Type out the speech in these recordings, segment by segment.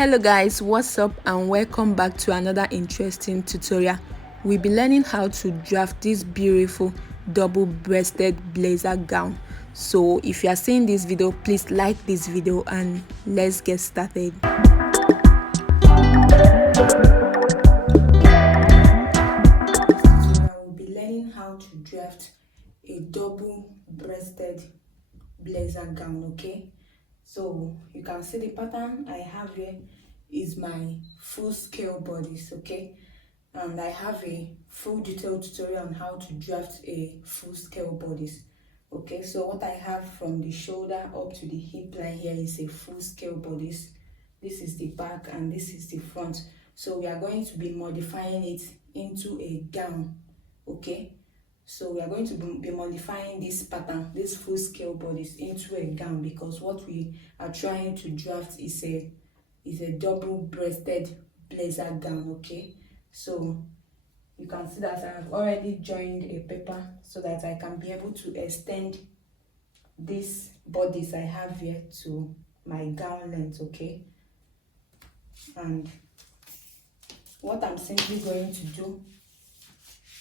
Hello guys, what's up and welcome back to another interesting tutorial. We'll be learning how to draft this beautiful double-breasted blazer gown. So if you are seeing this video, please like this video and let's get started. So I will be learning how to draft a double-breasted blazer gown, okay? So you can see the pattern I have here is my full scale bodice, okay? And I have a full detailed tutorial on how to draft a full scale bodice, okay? So what I have from the shoulder up to the hip line here is a full scale bodice. This is the back and this is the front. So we are going to be modifying it into a gown, okay? So we are going to be modifying this pattern, this full scale bodice, into a gown, because what we are trying to draft is a double-breasted blazer gown, okay? So you can see that I have already joined a paper so that I can be able to extend this bodice I have here to my gown length, okay? And what I'm simply going to do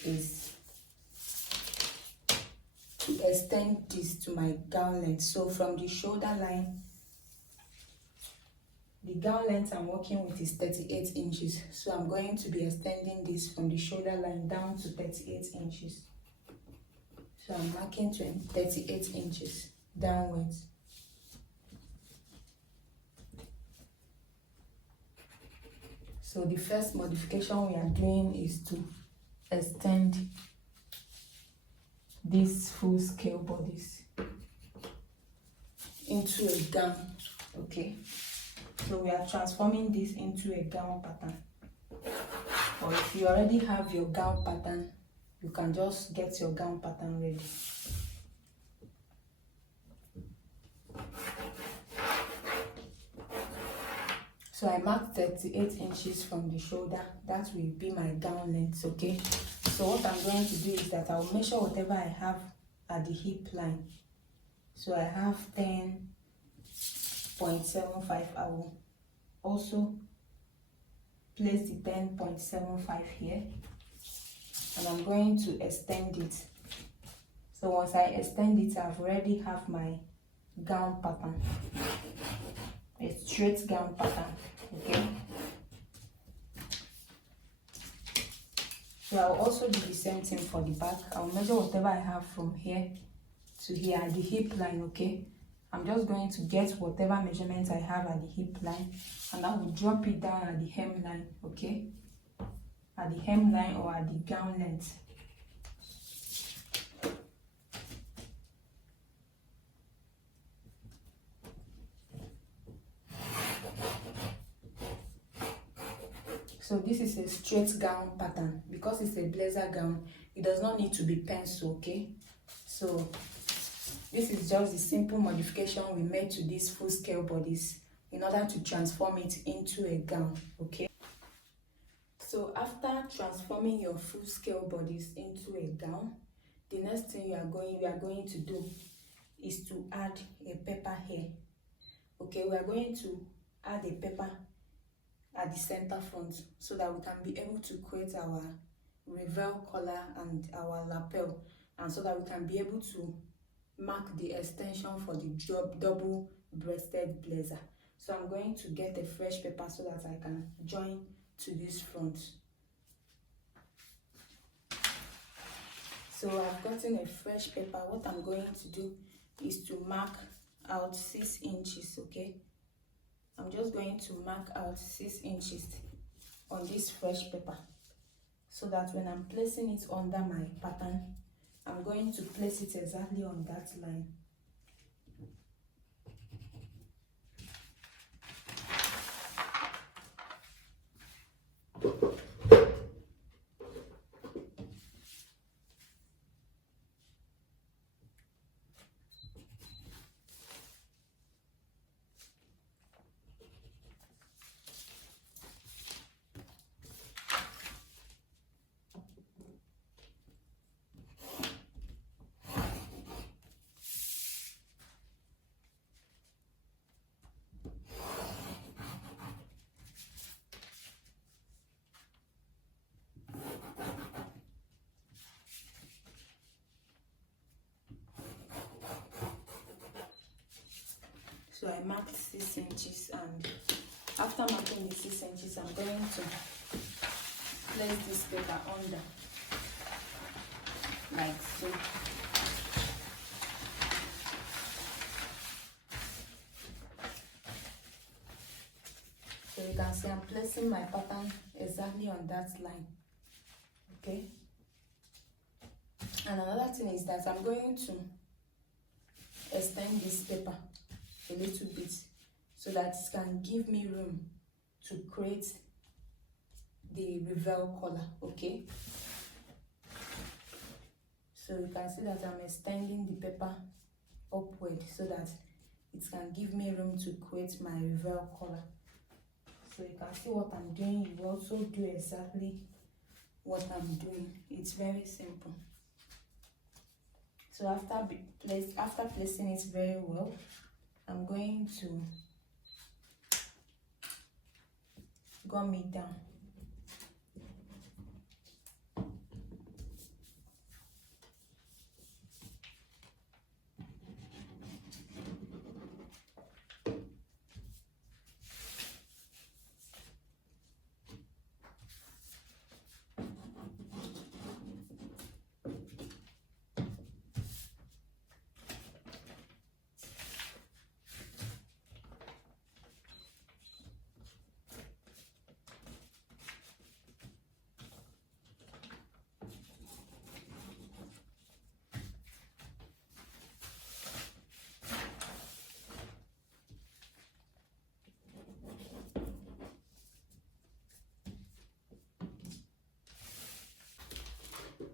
is to extend this to my gown length. So from the shoulder line, the gown length I'm working with is 38 inches. So I'm going to be extending this from the shoulder line down to 38 inches. So I'm marking 38 inches downwards. So the first modification we are doing is to extend this full scale bodice into a gown, okay? So we are transforming this into a gown pattern. Or if you already have your gown pattern, you can just get your gown pattern ready. So I marked 38 inches from the shoulder. That will be my gown length, okay? So what I'm going to do is that I'll measure whatever I have at the hip line. So I have 10.75. I will also place the 10.75 here, and I'm going to extend it. So once I extend it, I've already have my gown pattern, a straight gown pattern, okay? So I'll also do the same thing for the back. I'll measure whatever I have from here to here at the hip line, okay? I'm just going to get whatever measurements I have at the hip line, and I will drop it down at the hem line, okay? At the hem line or at the gown length. So this is a straight gown pattern. Because it's a blazer gown, it does not need to be pencil, okay? So this is just the simple modification we made to this full scale bodice in order to transform it into a gown, okay? So after transforming your full scale bodice into a gown, the next thing we are going to do is to add a pepper here, okay? We are going to add a pepper at the center front so that we can be able to create our reveal collar and our lapel, and so that we can be able to mark the extension for the double-breasted blazer. So I'm going to get a fresh paper so that I can join to this front. So I've gotten a fresh paper. What I'm going to do is to mark out 6 inches, okay? I'm just going to mark out 6 inches on this fresh paper, so that when I'm placing it under my pattern, I'm going to place it exactly on that line. So I marked 6 inches, and after marking the 6 inches, I'm going to place this paper under, like so. So you can see I'm placing my pattern exactly on that line, okay? And another thing is that I'm going to extend this paper a little bit so that it can give me room to create the reveal collar, okay? So you can see that I'm extending the paper upward so that it can give me room to create my reveal collar. So you can see what I'm doing. You also do exactly what I'm doing. It's very simple. So after placing it very well, I'm going to gum it down.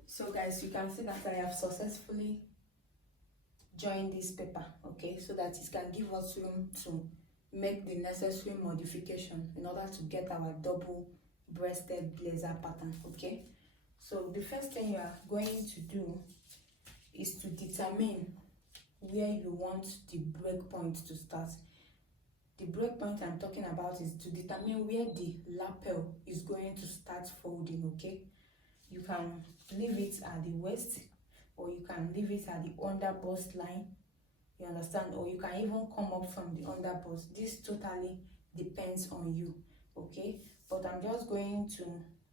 So guys, you can see that I have successfully joined this paper, okay, so that it can give us room to make the necessary modification in order to get our double breasted blazer pattern, okay? So the first thing you are going to do is to determine where you want the break point to start. The break point I'm talking about is to determine where the lapel is going to start folding, okay? You can leave it at the waist, or you can leave it at the under bust line, you understand, or you can even come up from the under bust. This totally depends on you, okay? But I'm just going to,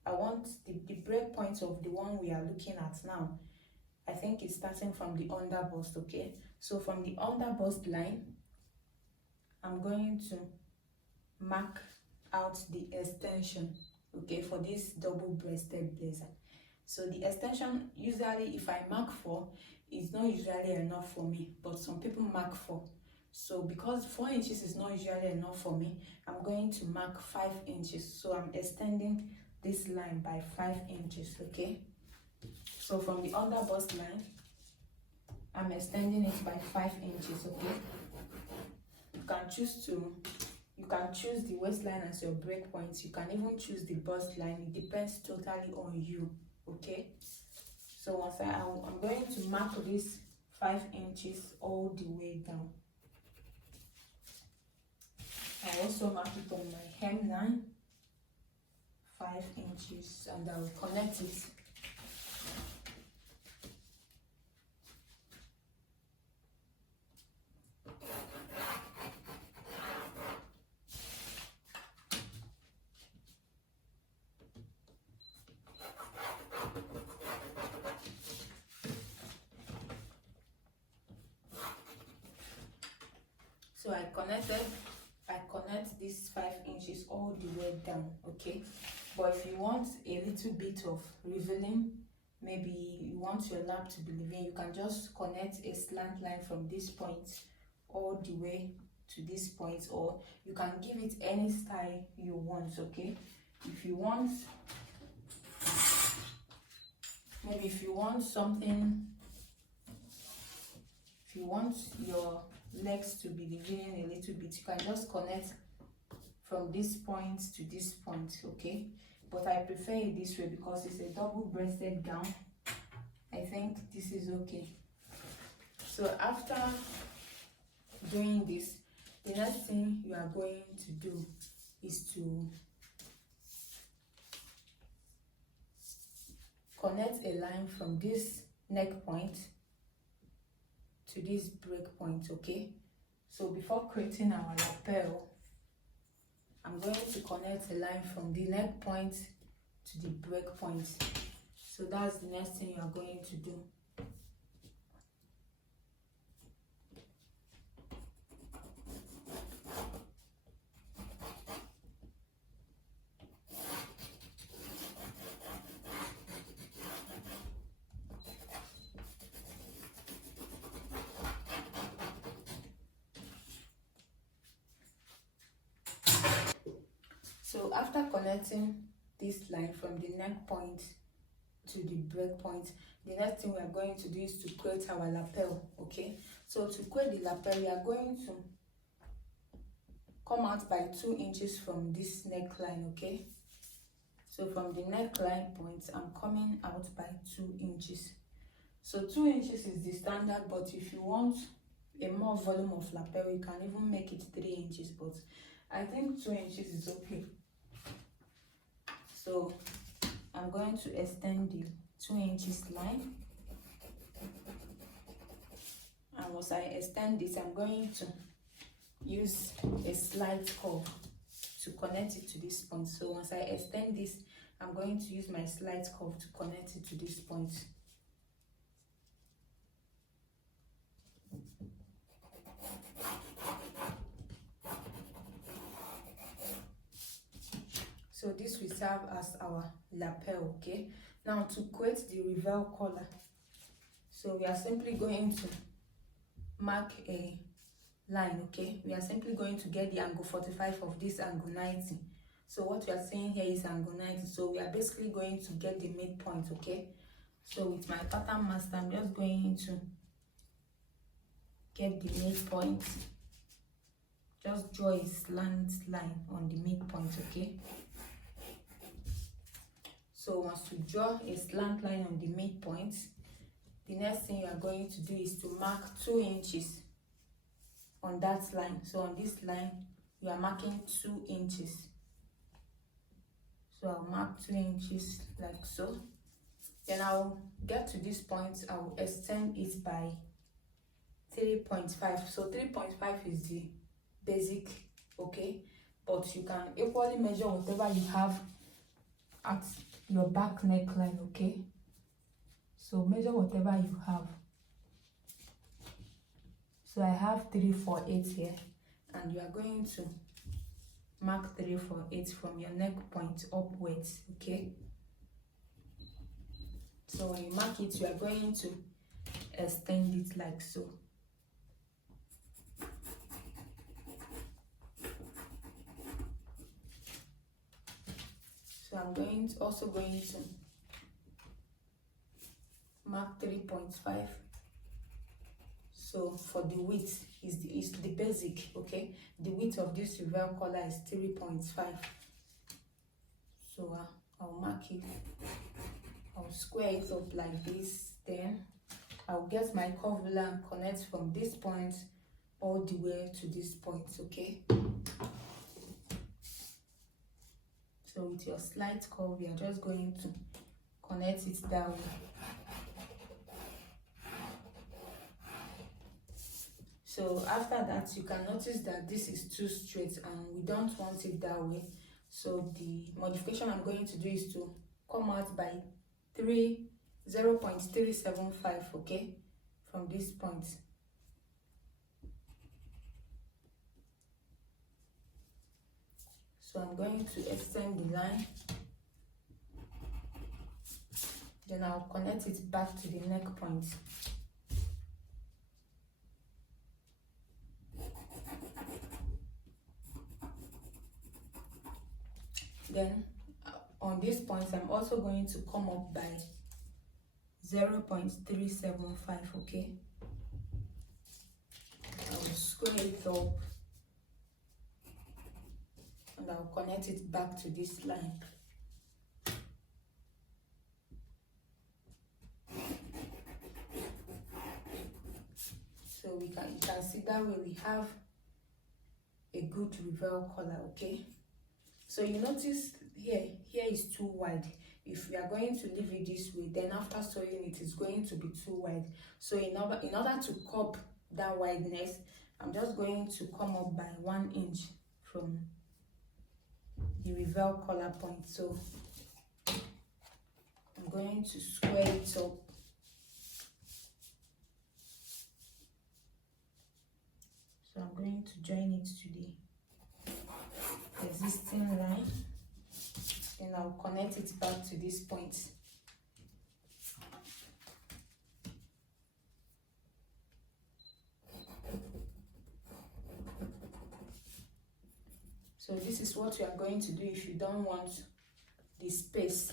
I want the break point of the one we are looking at now, I think it's starting from the under bust, okay? So from the under bust line, I'm going to mark out the extension, okay, for this double breasted blazer. So the extension, usually if I mark 4, it's not usually enough for me, but some people mark 4. So because 4 inches is not usually enough for me, I'm going to mark 5 inches. So I'm extending this line by 5 inches, okay? So from the under bust line, I'm extending it by 5 inches, okay? You can choose the waistline as your break point. You can even choose the bust line. It depends totally on you, okay? So once I'm going to mark this 5 inches all the way down. I also mark it on my hemline, 5 inches, and I will connect it. So I connect this 5 inches all the way down, okay? But if you want a little bit of revealing, maybe you want your lap to be revealing, you can just connect a slant line from this point all the way to this point, or you can give it any style you want, okay? If you want, maybe if you want something, if you want your legs to be revealing a little bit, you can just connect from this point to this point, okay? But I prefer it this way because it's a double breasted gown. I think this is okay. So after doing this, the next thing you are going to do is to connect a line from this neck point to this break point, okay? So before creating our lapel, I'm going to connect a line from the neck point to the break point. So that's the next thing you are going to do. So after connecting this line from the neck point to the break point, the next thing we are going to do is to create our lapel. Okay, so to create the lapel, we are going to come out by 2 inches from this neckline. Okay, so from the neckline point, I'm coming out by 2 inches. So 2 inches is the standard, but if you want a more volume of lapel, you can even make it 3 inches, but I think 2 inches is okay. So I'm going to extend the 2 inches line, and once I extend this, I'm going to use a slight curve to connect it to this point. So once I extend this, I'm going to use my slight curve to connect it to this point. So this will serve as our lapel. Okay, now to create the reveal collar, so we are simply going to mark a line. Okay, we are simply going to get the angle 45 of this angle 90. So what we are saying here is angle 90, so we are basically going to get the midpoint. Okay, so with my pattern master, I'm just going to get the midpoint. Just draw a slant line on the midpoint. Okay, so once you draw a slant line on the midpoint, the next thing you are going to do is to mark 2 inches on that line. So on this line, you are marking 2 inches. So I'll mark 2 inches like so. Then I'll get to this point, I'll extend it by 3.5. So 3.5 is the basic. Okay, but you can equally measure whatever you have at your back neckline. Okay, so measure whatever you have. So I have 348 here, and you are going to mark 348 from your neck point upwards. Okay, so when you mark it, you are going to extend it like so. So I'm also going to mark 3.5. So for the width is the basic. Okay, the width of this reveal collar is 3.5. So I'll mark it, I'll square it up like this, then I'll get my curve ruler and connect from this point all the way to this point. Okay, so with your slight curve, you are just going to connect it that way. So after that, you can notice that this is too straight and we don't want it that way. So the modification I'm going to do is to come out by 0.375, okay, from this point. So I'm going to extend the line, then I'll connect it back to the neck point. Then on this point, I'm also going to come up by 0.375, okay. I'll square it up and I'll connect it back to this line. So you can see that way we have a good reveal collar, okay. So you notice here is too wide. If we are going to leave it this way, then after sewing it is going to be too wide. So in order to curb that wideness, I'm just going to come up by 1 inch from the reveal collar point. So I'm going to square it up. So I'm going to join it to the existing line. Then I'll connect it back to this point. So this is what you are going to do if you don't want the space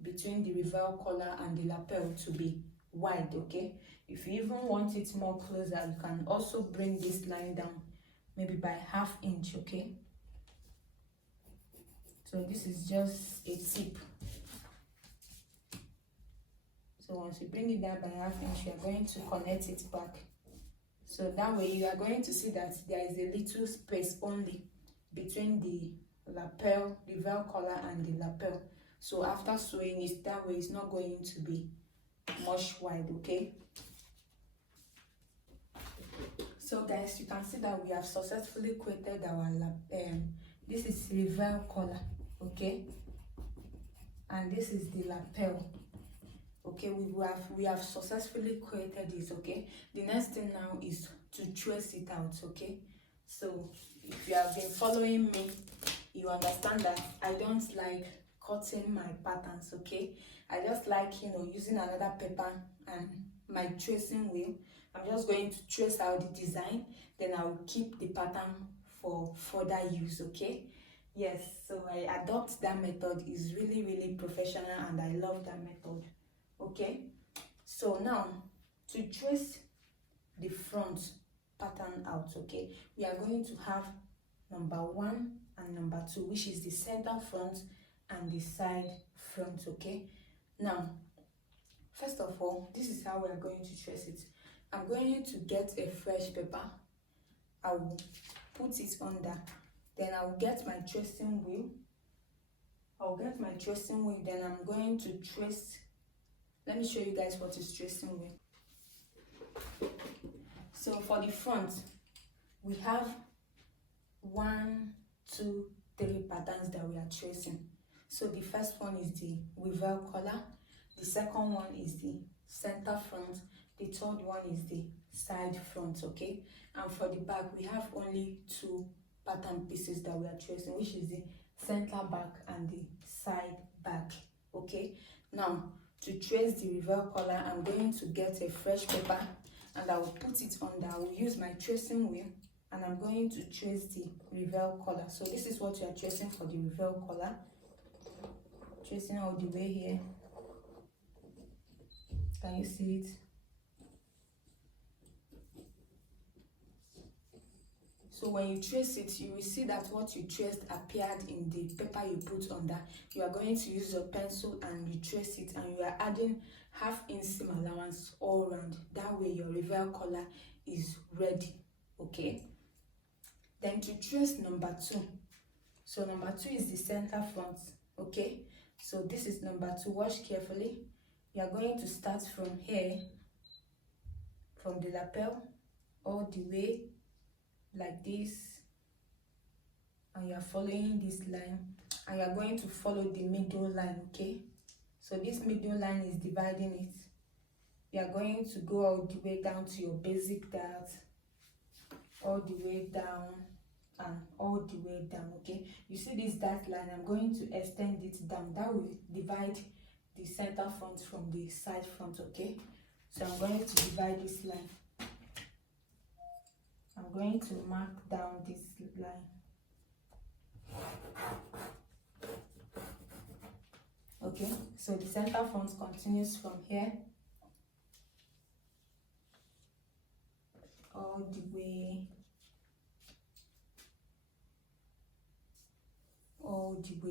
between the reveal collar and the lapel to be wide, okay? If you even want it more closer, you can also bring this line down maybe by 1/2 inch, okay? So this is just a tip. So once you bring it down by 1/2 inch, you are going to connect it back. So that way you are going to see that there is a little space only between the lapel, reveal collar and the lapel. So after sewing it, that way it's not going to be much wide, okay? So guys, you can see that we have successfully created our this is reveal collar, okay, and this is the lapel, okay. We have successfully created this, okay. The next thing now is to trace it out, okay. So if you have been following me, you understand that I don't like cutting my patterns, okay. I just like, you know, using another paper and my tracing wheel. I'm just going to trace out the design, then I'll keep the pattern for further use, okay. Yes, so I adopt that method. Is really professional and I love that method, okay. So now to trace the front pattern out, okay, we are going to have number 1 and number 2, which is the center front and the side front, okay. Now first of all, this is how we are going to trace it. I'm going to get a fresh paper, I will put it under, then I'll get my tracing wheel. Then I'm going to trace. Let me show you guys what is tracing wheel. So for the front, we have 1, 2, 3 patterns that we are tracing. So the first one is the reveal collar, the second one is the center front, the third one is the side front, okay. And for the back, we have only 2 pattern pieces that we are tracing, which is the center back and the side back, okay. Now to trace the reveal collar, I'm going to get a fresh paper and I will put it under. I will use my tracing wheel and I'm going to trace the reveal collar. So this is what you are tracing for the reveal collar. Tracing all the way here. Can you see it? So when you trace it, you will see that what you traced appeared in the paper you put under. You are going to use your pencil and you trace it, and you are adding 1/2 inch seam allowance all around. That way your reveal collar is ready, okay. Then to trace number 2. So number 2 is the center front, okay. So this is number 2. Watch carefully. You are going to start from here, from the lapel all the way like this, and you are following this line, and you are going to follow the middle line, okay. So this middle line is dividing it. You are going to go all the way down to your basic dart, all the way down and all the way down, okay. You see this dart line, I'm going to extend it down. That will divide the center front from the side front, okay. So I'm going to divide this line. I'm going to mark down this line. Okay, so the center front continues from here all the way,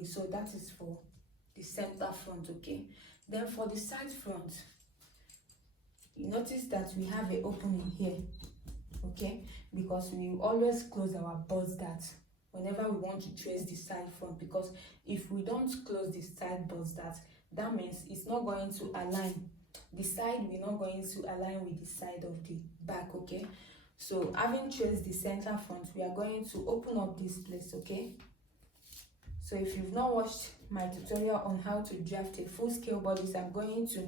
so that is for the center front, okay. Then for the side front, you notice that we have an opening here, okay, because we always close our bust dart whenever we want to trace the side front, because if we don't close the side bust dart, that means it's not going to align. The side we're not going to align with the side of the back, okay. So having traced the center front, we are going to open up this place, okay? So if you've not watched my tutorial on how to draft a full scale bodice, I'm going to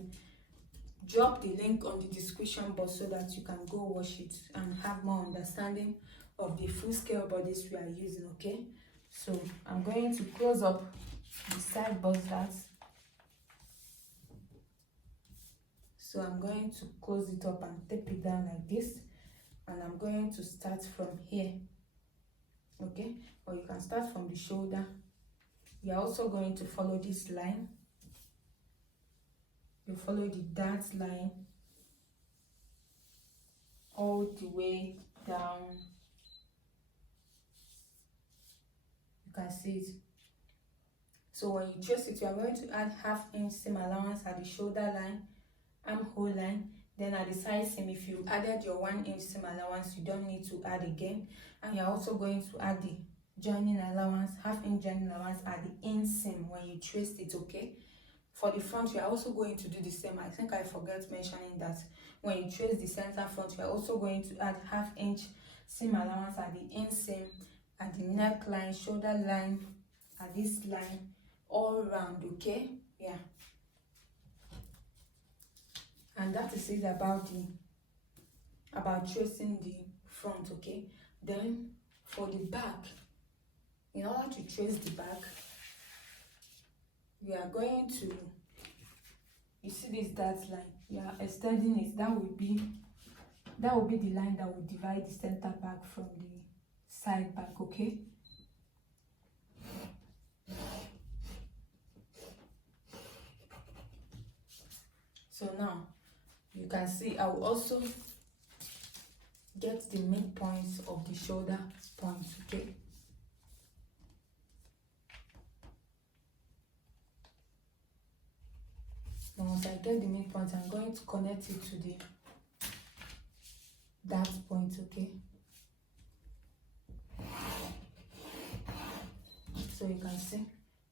drop the link on the description box so that you can go watch it and have more understanding of the full scale bodice we are using, okay? So I'm going to close up the side busters. So I'm going to close it up and tape it down like this, and I'm going to start from here, okay? Or you can start from the shoulder. We are also going to follow this line. You follow the dart line all the way down. You can see it. So when you trace it, you are going to add 1/2 inch seam allowance at the shoulder line, armhole line. Then at the side seam, if you added your 1 inch seam allowance, you don't need to add again. And you're also going to add the joining allowance, 1/2 inch joining allowance at the inseam when you trace it, okay? For the front, you are also going to do the same. I think I forgot mentioning that when you trace the center front, you are also going to add 1/2 inch seam allowance at the inseam, at the neckline, shoulder line, at this line, all round, okay? Yeah. And that is it about tracing the front, okay? Then for the back, in order to trace the back, we are going to, you see this dart line, we are extending it. That will be the line that will divide the center back from the side back, okay? So now you can see I will also get the midpoints of the shoulder points, okay? Once I get the midpoint, I'm going to connect it to the dart point, okay? So you can see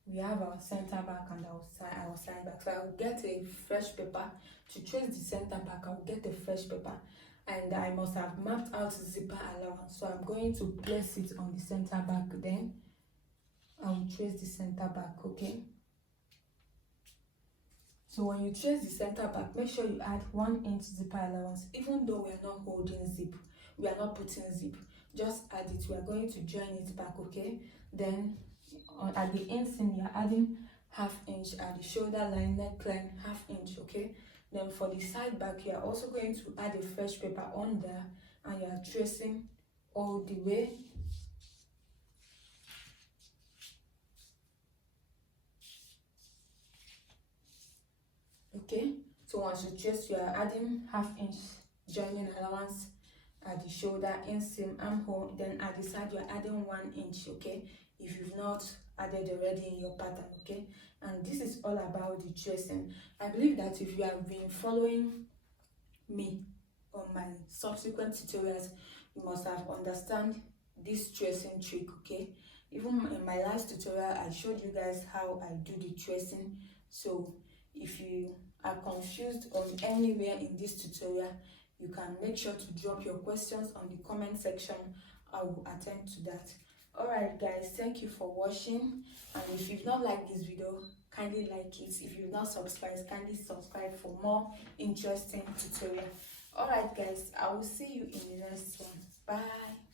we have our center back and our side back. So I will get a fresh paper to trace the center back. I will get a fresh paper, and I must have mapped out zipper allowance. So I'm going to place it on the center back. Then I will trace the center back, okay? So when you trace the center back, make sure you add 1 inch zipper allowance. Even though we are not holding zip, we are not putting zip, just add it. We are going to join it back, okay? Then at the inseam, you are adding 1/2 inch at the shoulder line, neckline, 1/2 inch, okay? Then for the side back, you are also going to add a fresh paper on there, and you are tracing all the way. Okay, so once you trace, you are adding 1/2 inch joining allowance at the shoulder, inseam, armhole. Then at the side, you are adding 1 inch, okay? If you've not added already in your pattern, okay? And this is all about the tracing. I believe that if you have been following me on my subsequent tutorials, you must have understand this tracing trick, okay? Even in my last tutorial, I showed you guys how I do the tracing. So if you are confused on anywhere in this tutorial, you can make sure to drop your questions on the comment section. I will attend to that. Alright guys, thank you for watching, and if you've not liked this video, kindly like it. If you've not subscribed, kindly subscribe for more interesting tutorials. Alright guys, I will see you in the next one. Bye.